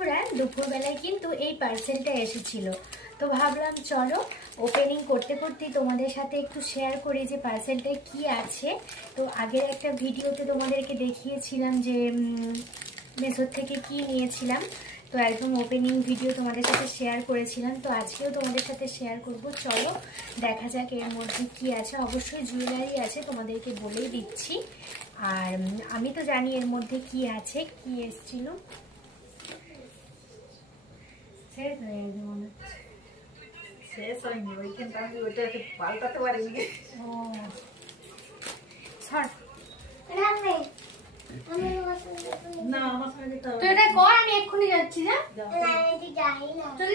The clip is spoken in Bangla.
বন্ধুরা, দুপুরবেলায় কিন্তু এই পার্সেলটা এসেছিল, তো ভাবলাম চলো ওপেনিং করতে করতেই তোমাদের সাথে একটু শেয়ার করি যে পার্সেলটায় কি আছে। তো আগের একটা ভিডিওতে তোমাদেরকে দেখিয়েছিলাম যে মেসোর থেকে কি নিয়েছিলাম, তো একদম ওপেনিং ভিডিও তোমাদের সাথে শেয়ার করেছিলাম। তো আজকেও তোমাদের সাথে শেয়ার করব, চলো দেখা যাক এর মধ্যে কি আছে। অবশ্যই জুয়েলারি আছে, তোমাদেরকে বলেই দিচ্ছি। আর আমি তো জানি এর মধ্যে কি আছে, কি এসেছিল। শেষ হয়নি, ওইখানটা আমি ওইটাকে পাল্টাতে পারিনি। ও ছাড়, না আমার সঙ্গে যেতে হবে। তো এটা কর, আমি এক্ষুনি যাচ্ছি। যাও। না